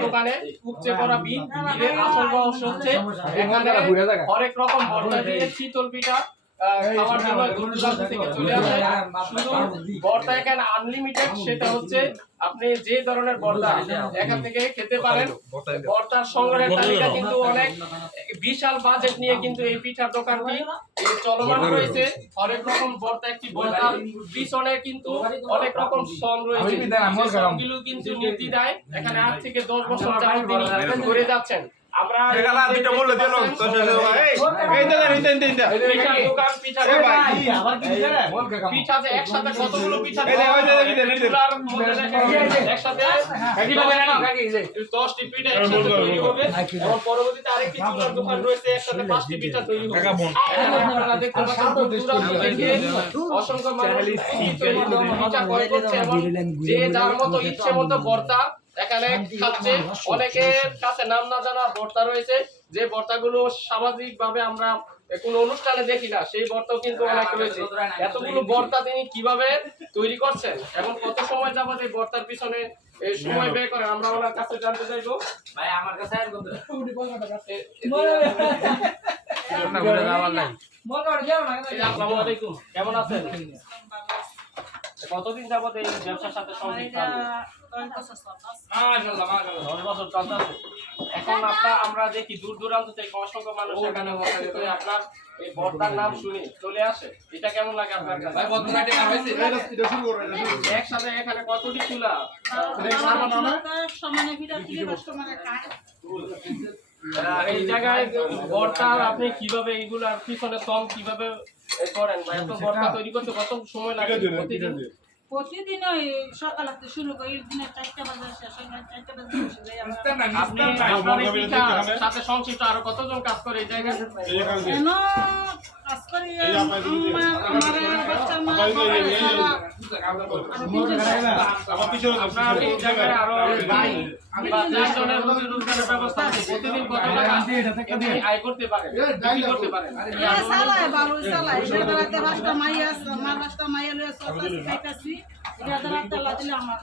দোকানে উপচে পড়া ভিড় ভিড়ের আসল রহস্য হচ্ছে এখানে হরেক রকম ভর্তা দিয়ে শীতল পিঠা খাওয়ার জন্য দূর থেকে চলে আসে। শুধু ভর্তা এখানে আনলিমিটেড সেটা হচ্ছে আপনি যে ধরনের ভর্তা এখান থেকে খেতে পারেন ভর্তার সংগ্রহের তালিকা কিন্তু অনেক বিশাল বাজেট নিয়ে কিন্তু এই পিঠার দোকানটি চলমান রয়েছে। অনেক রকম ভর্তা একটি ভর্তার পিছনে কিন্তু অনেক রকম সং রয়েছে। সঙ্গগুলো কিন্তু নির্দ্বিধায় এখানে আট থেকে দশ বছর যাবত তিনি করে যাচ্ছেন। পরবর্তীতে আরেকটি চুলার দোকান রয়েছে একসাথে পাঁচটি পিঠা তৈরি অসংখ্য মানুষ যে যার মতো ইচ্ছে মতো ভর্তা এখানে খাচ্ছে অনেকের কাছে নাম না জানা ভর্তা রয়েছে যে ভর্তাগুলো সামাজিক ভাবে আমরা কোনো অনুষ্ঠানে দেখি না সেই ভর্তাও কিন্তু অনেক রয়েছে এতগুলো ভর্তা তিনি কীভাবে তৈরি করছেন এবং কত সময় যাবত এই ভর্তার পিছনে সময় ব্যয় করেন আমরা ওনার কাছে জানতে চাইব ভাই আমার কাছে আসসালামু আলাইকুম কেমন আছেন কতদিন যাবত এই ব্যবসার সাথে সংযুক্ত আছেন? মাশাআল্লাহ মাশাআল্লাহ দশ বছর চলতেছে এখন আপনার আমরা দেখি দূর দূরান্ত থেকে অসংখ্য মানুষ এখানে আপনার এই বর্তার নাম শুনি চলে আসে। এটা কেমন লাগে আপনার কাছে? একসাথে এখানে কতটি চুলা? সমানে ভিতর থেকে কাস্টমারে খায় আহ, এই জায়গায় বর্তার আপনি কীভাবে এইগুলার পিছনে সম কীভাবে করেন? বা এত বর্তা তৈরি করতে কত সময় লাগে প্রতিদিন? প্রতিদিন ওই সকাল হতে শুরু করি দিনে চারটা বাজে শেষ হয় চারটা বাজে বসে যাই আপনি আপনার এই পিঠার সাথে সংশ্লিষ্ট আরও কতজন কাজ করে এই জায়গায়? কেন কাজ করি আমার আমার বাচ্চা মা বাবা, বাবা, আরও তিনজন আপনার এই জায়গায় আরও ভাই বা চারজনের মধ্যে রোজগারের ব্যবস্থা প্রতিদিন কত টাকা আয় করতে পারেন বিক্রি করতে পারেন চালায় বাবু চালায় এটা বেড়াতে পাঁচটা মাই আছে আমার পাঁচটা মাইয়া লয়ে সস্তা খাইতাছি। এটা দ্বারা তেলা দিলে আমার।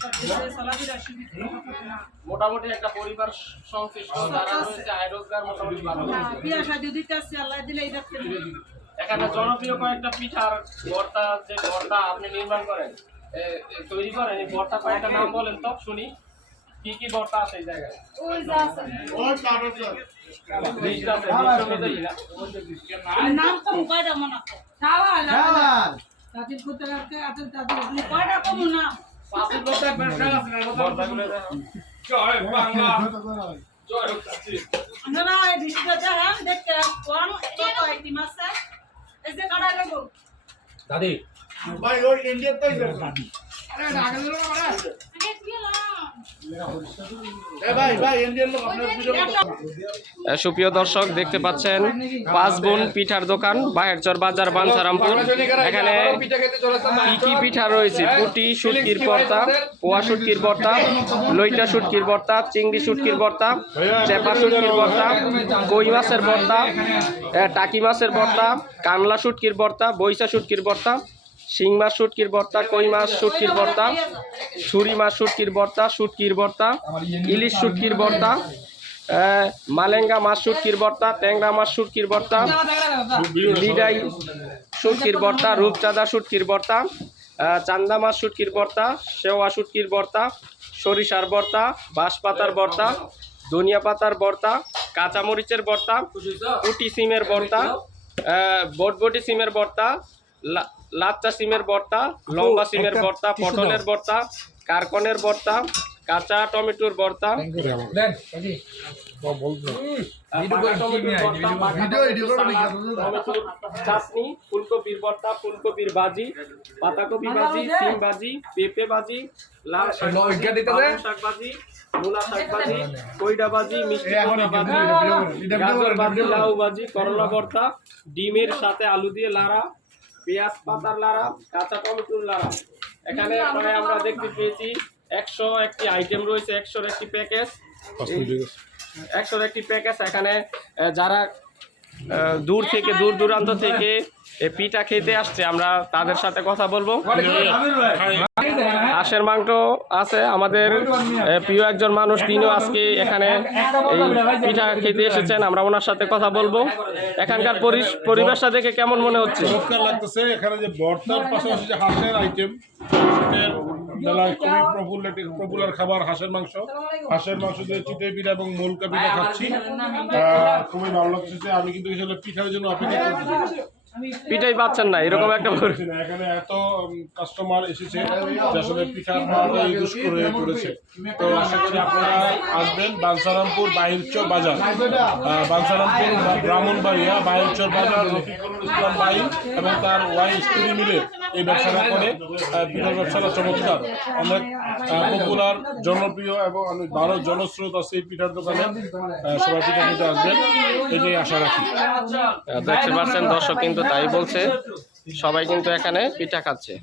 সব কিছু চালাবিরা সুবিধা মোটামুটি একটা পরিবার সংশ্লিষ্ট যারা রয়েছে আয় রোজগার মোটামুটি ভালো। হ্যাঁ, বিয়া শাদি দিতেছি আল্লাহ দিলে দিবে এখানে জনপ্রিয় কয়েকটা পিঠার ভর্তা যে ভর্তা আপনি নির্মাণ করেন তৈরি করেন এই ভর্তা কয়েকটা নাম বলেন তো শুনি। কি কি ভর্তা আছে এই জায়গায়? না? নাম কম কয়টা মনে তাদের করতে রাখতে আছে তাদের কয়টা কম না ভর্তাগুলো দেখো। জয় বাংলা। না না এই ডিসপ্লে দেখেন দেখতে কোন কত আইটেম আছে এই যে কাটা লাগো দাদি। সুপ্রিয় দর্শক দেখতে পাচ্ছেন পাঁচ বোন পিঠার দোকান বাহেরচর বাজার বাঞ্ছারামপুর এখানে কি কি পিঠা রয়েছে? পুটি শুটকির ভর্তা পোয়া শুটকির ভর্তা লইটা শুটকির ভর্তা চিংড়ি শুটকির ভর্তা চেপা শুটকির ভর্তা কই মাছের ভর্তা টাকি মাছের ভর্তা কানলা শুটকির ভর্তা বইসা শুটকির ভর্তা শিং মাছ শুটকির ভর্তা কই মাছ শুটকির ভর্তা ছুরি মাছ শুটকির ভর্তা শুটকির ভর্তা ইলিশ শুটকির ভর্তা মালেঙ্গা মাছ শুটকির ভর্তা ট্যাংরা মাছ শুটকির ভর্তা লিডাই শুটকির ভর্তা রূপচাঁদা শুটকির ভর্তা চান্দা মাছ শুটকির ভর্তা সেওয়া শুটকির ভর্তা সরিষার ভর্তা বাঁশপাতার ভর্তা ধনিয়া পাতার ভর্তা কাঁচামরিচের ভর্তা পুটি সিমের ভর্তা বটবটি সিমের ভর্তা লাচ্চা সিমের ভর্তা লম্বা সিমের ভর্তা পটলের ভর্তা কারকনের ভর্তা কাঁচা টমেটোর ভর্তা। চাটনি ফুলকপির ভর্তা ফুলকপির ভাজি পাতাকপি ভাজি সিম ভাজি পেঁপে ভাজি লাল শাক ভাজি, পালং শাক ভাজি মূলা শাক ভাজি কইডা ভাজি মিষ্টি কুমড়া ভাজি গাজর ভাজি লাউ ভাজি করলা ভর্তা ডিমের সাথে আলু দিয়ে লাড়া পেঁয়াজ পাতার লাড়া কাঁচা টমেটোর লাড়া। এখানে প্রায় আমরা দেখতে পেয়েছি একশো একটি আইটেম রয়েছে একশোর একটি প্যাকেজ একশোর একটি প্যাকেজ এখানে যারা দূর থেকে, দূর দূরান্ত থেকে এই পিঠা খেতে আসছে। আমরা তাদের সাথে কথা বলব। হাঁসের মাংস আছে আমাদের। প্রিয় একজন মানুষ, তিনিও আজকে এখানে এই পিঠা খেতে এসেছেন। আমরা ওনার সাথে কথা বলব। এখানকার পরিবেশটা দেখে কেমন মনে হচ্ছে? এখানে যে পাশাপাশি যে হাঁসের আইটেম বেলায় খুবই পপুলার পপুলার খাবার হাঁসের মাংস হাঁসের মাংস দিয়ে চিটে পিঠা এবং মোলকা পিঠা খাচ্ছি আহ, খুবই ভালো লাগতেছে আমি কিন্তু পিঠার জন্য অপেক্ষা করতেছি পিঠাই পাচ্ছেন না এরকম একটা এখানে এত কাস্টমার এসেছে যে আসলে পিঠা পাওয়াটাই দুষ্কর হয়ে পড়েছে তো আশা করি আপনারা আসবেন বাঞ্ছারামপুর বাহিরচর বাজার আহ, বাঞ্ছারামপুর ব্রাহ্মণবাড়িয়া বাহিরচর বাজার রফিকুল ইসলাম বাই এবং তার ওয়াই স্ত্রী মিলে এই ব্যবসাটা করে পিঠার ব্যবসাটা চমৎকার অনেক পপুলার জনপ্রিয় এবং অনেক ভালো জনস্রোত আছে এই পিঠার দোকানে। সবাই পিঠা খেতে আসবেন এটাই আশা রাখি। দেখতে পাচ্ছেন, দর্শক কিন্তু তাই বলছে, সবাই কিন্তু এখানে পিঠা খাচ্ছে।